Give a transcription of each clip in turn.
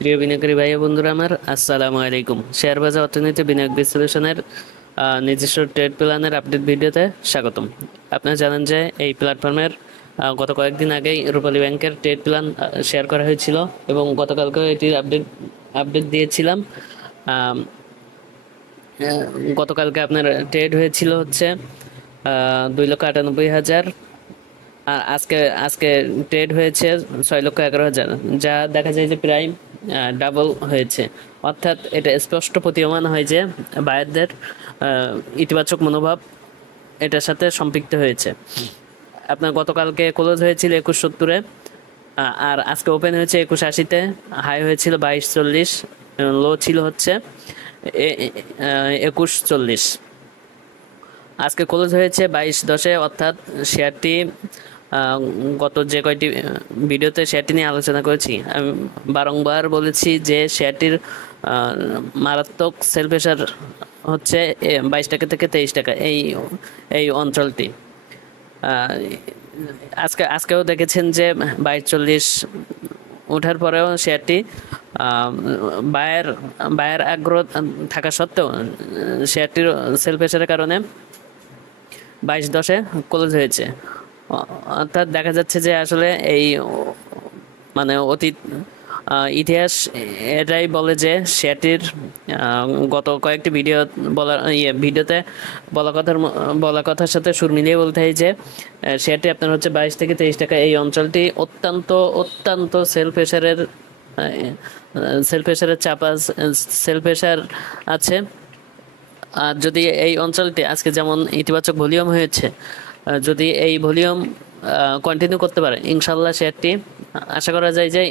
প্রিয় বিনিয়োগকারী ভাই ও বন্ধুরা আমার আসসালামু আলাইকুম। শেয়ার বাজার অর্থনীতি বিনিয়োগ বিশ্লেষণের নিজস্ব ট্রেড প্ল্যানের আপডেট ভিডিওতে স্বাগতম। আপনারা জানেন যে এই প্ল্যাটফর্মের গত কয়েকদিন আগেই রূপালী ব্যাংকের ট্রেড প্ল্যান শেয়ার করা হয়েছিল এবং গতকালকেও এটির আপডেট দিয়েছিলাম। আম, আহ, গতকালকে আপনার ট্রেড হয়েছিল হচ্ছে 2,98,000, আর আজকে আজকে ট্রেড হয়েছে 6,11,000, যা দেখা যায় যে প্রায় ডাবল হয়েছে। অর্থাৎ এটা স্পষ্ট প্রতীয়মান হয় যে বায়ারদের ইতিবাচক মনোভাব এটার সাথে সম্পৃক্ত হয়েছে। আপনার গতকালকে ক্লোজ হয়েছিল 21,70-এ, আর আজকে ওপেন হয়েছে 21,80-তে, হাই হয়েছিল 22,40, লো ছিল হচ্ছে 21,40। আজকে ক্লোজ হয়েছে 22,10-এ, অর্থাৎ শেয়ারটি গত যে কয়টি ভিডিওতে শেয়ারটি নিয়ে আলোচনা করেছি আমি বারংবার বলেছি যে শেয়ারটির মারাত্মক সেল প্রেশার হচ্ছে 22 টাকা থেকে 23 টাকা, এই অঞ্চলটি। আজকেও দেখেছেন যে 22,40 ওঠার পরেও শেয়ারটি বায়ার বায়ার আগ্রহ থাকা সত্ত্বেও শেয়ারটির সেল প্রেশারের কারণে 22,10-এ ক্লোজ হয়েছে। অর্থাৎ দেখা যাচ্ছে যে আসলে এই মানে অতীত ইতিহাস এটাই বলে যে শেয়ারটির গত কয়েকটি ভিডিওতে বলা কথার সাথে সুর মিলিয়ে বলতে হয় যে শেয়ারটি আপনার হচ্ছে 22 থেকে 23 টাকা, এই অঞ্চলটি অত্যন্ত অত্যন্ত সেল প্রেশারের চাপ আছে, সেল প্রেশার আছে। আর যদি এই অঞ্চলটি আজকে যেমন ইতিবাচক ভলিউম হয়েছে, যদি এই ভলিউম কন্টিনিউ করতে পারে ইনশাল্লাহ শেয়ারটি আশা করা যায় যে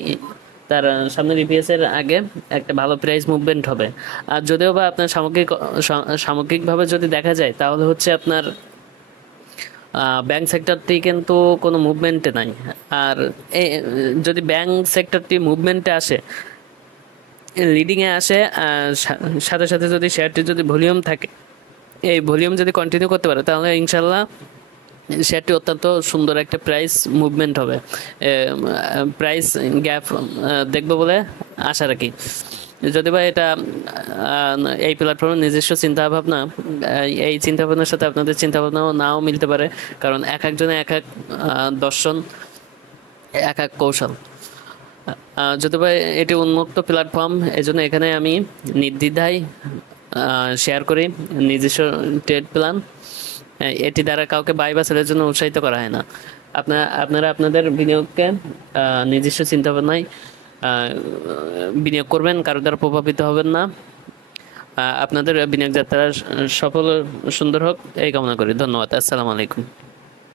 তার সামনের ইপিএস এর আগে একটা ভালো প্রাইস মুভমেন্ট হবে। আর যদিও বা আপনার সামগ্রিকভাবে যদি দেখা যায় তাহলে হচ্ছে আপনার ব্যাংক সেক্টরটি কিন্তু কোনো মুভমেন্টে নাই। আর যদি ব্যাংক সেক্টরটি মুভমেন্টে আসে, লিডিংয়ে আসে, সাথে সাথে যদি শেয়ারটি যদি ভলিউম থাকে, এই ভলিউম যদি কন্টিনিউ করতে পারে তাহলে ইনশাল্লাহ শেয়ারটি অত্যন্ত সুন্দর একটা প্রাইস মুভমেন্ট হবে, প্রাইস গ্যাপ দেখবো বলে আশা রাখি। যদি বা এটা এই প্ল্যাটফর্মের নিজস্ব চিন্তাভাবনা, এই চিন্তাভাবনার সাথে আপনাদের চিন্তাভাবনাও নাও মিলতে পারে, কারণ এক একজনের এক এক দর্শন, এক এক কৌশল। যদিও এটি উন্মুক্ত প্ল্যাটফর্ম, এজন্য এখানে আমি নির্দ্বিধায় শেয়ার করি নিজস্ব ট্রেড প্ল্যান। এটি দ্বারা কাউকে বাই বা সেলের জন্য উৎসাহিত করা হয় না। আপনারা আপনাদের বিনিয়োগকে নিজস্ব চিন্তাভাবনায় বিনিয়োগ করবেন, কারো দ্বারা প্রভাবিত হবেন না। আপনাদের বিনিয়োগ যাত্রা সফল সুন্দর হোক এই কামনা করি। ধন্যবাদ। আসসালামু আলাইকুম।